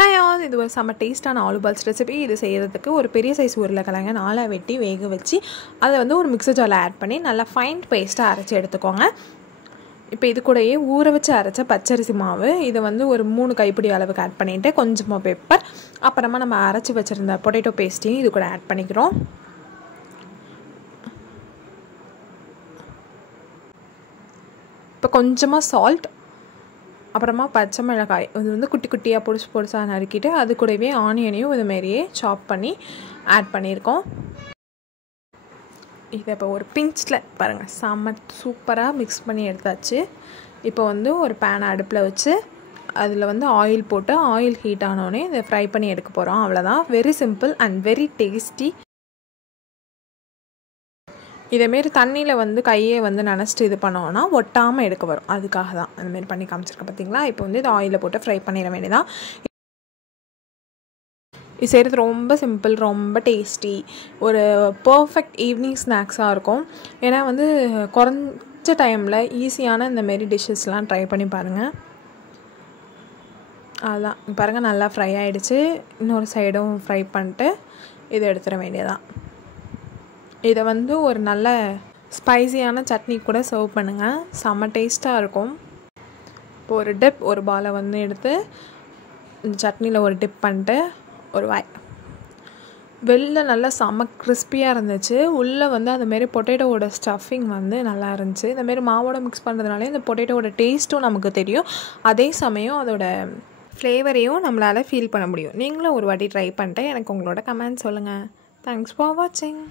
Hi all, இது ஒரு செம்ம டேஸ்ட்டான ஆலு பால்ஸ் ரெசிபி. இது செய்கிறதுக்கு ஒரு பெரிய சைஸ் உருளைக்கிழங்க 4 வெட்டி வேக வச்சு அதை வந்து ஒரு மிக்சர் ஜாரில் ஆட் பண்ணி நல்லா ஃபைன் பேஸ்ட்டாக அரைச்சி எடுத்துக்கோங்க. இப்போ இது கூடயே ஊற வச்சு அரைச்ச பச்சரிசி மாவு இதை வந்து ஒரு 3 கைப்பிடி அளவுக்கு ஆட் பண்ணிவிட்டு கொஞ்சமாக பெப்பர், அப்புறமா நம்ம அரைச்சி வச்சுருந்த பொட்டேட்டோ பேஸ்ட்டையும் இது கூட ஆட் பண்ணிக்கிறோம். இப்போ கொஞ்சமாக சால்ட், அப்புறமா பச்சை மிளகாய் இது வந்து குட்டி குட்டியாக பொடிசாக நறுக்கிட்டு அது கூடவே ஆனியனையும் இதுமாரியே சாப் பண்ணி ஆட் பண்ணியிருக்கோம். இதை இப்போ ஒரு பிஞ்சில் பாருங்கள் செம்ம சூப்பராக மிக்ஸ் பண்ணி எடுத்தாச்சு. இப்போ வந்து ஒரு பேனை அடுப்பில் வச்சு அதில் வந்து ஆயில் போட்டு ஆயில் ஹீட் ஆனோடனே இதை ஃப்ரை பண்ணி எடுக்க போகிறோம். அவ்வளோதான். Very simple and very tasty. இதேமாரி தண்ணியில் வந்து கையை வந்து நனைச்சிட்டு இது பண்ணோன்னா ஒட்டாமல் எடுக்க வரும். அதுக்காக தான் அந்தமாரி பண்ணி காமிச்சிருக்கேன் பார்த்தீங்களா. இப்போ வந்து இது ஆயிலில் போட்டு ஃப்ரை பண்ணிட வேண்டியதான். இது செய்கிறது ரொம்ப சிம்பிள், ரொம்ப டேஸ்டி, ஒரு பர்ஃபெக்ட் ஈவினிங் ஸ்நாக்ஸாக இருக்கும். ஏன்னா வந்து குறைஞ்ச டைமில் ஈஸியான இந்தமாரி டிஷ்ஷஸ்லாம் ட்ரை பண்ணி பாருங்கள். அதுதான் பாருங்கள், நல்லா ஃப்ரை ஆகிடுச்சு. இன்னொரு சைடும் ஃப்ரை பண்ணிட்டு இதை எடுத்துட வேண்டியதான். இதை வந்து ஒரு நல்ல ஸ்பைசியான சட்னி கூட சர்வ் பண்ணுங்கள், செம்ம டேஸ்ட்டாக இருக்கும். இப்போ ஒரு டிப், ஒரு பாலை வந்து எடுத்து இந்த சட்னியில் ஒரு டிப் பண்ணிட்டு ஒரு வாய். வெளில நல்லா செம்ம கிறிஸ்பியாக இருந்துச்சு, உள்ளே வந்து அதுமாரி பொட்டேட்டோவோட ஸ்டஃபிங் வந்து நல்லா இருந்துச்சு. இந்தமாரி மாவோட மிக்ஸ் பண்ணுறதுனாலே இந்த பொட்டேட்டோவோட டேஸ்ட்டும் நமக்கு தெரியும், அதே சமயம் அதோட ஃப்ளேவரையும் நம்மளால் ஃபீல் பண்ண முடியும். நீங்களும் ஒரு வாட்டி ட்ரை பண்ணிட்டு எனக்கு உங்களோட கமெண்ட் சொல்லுங்கள். தேங்க்ஸ் ஃபார் வாட்சிங்.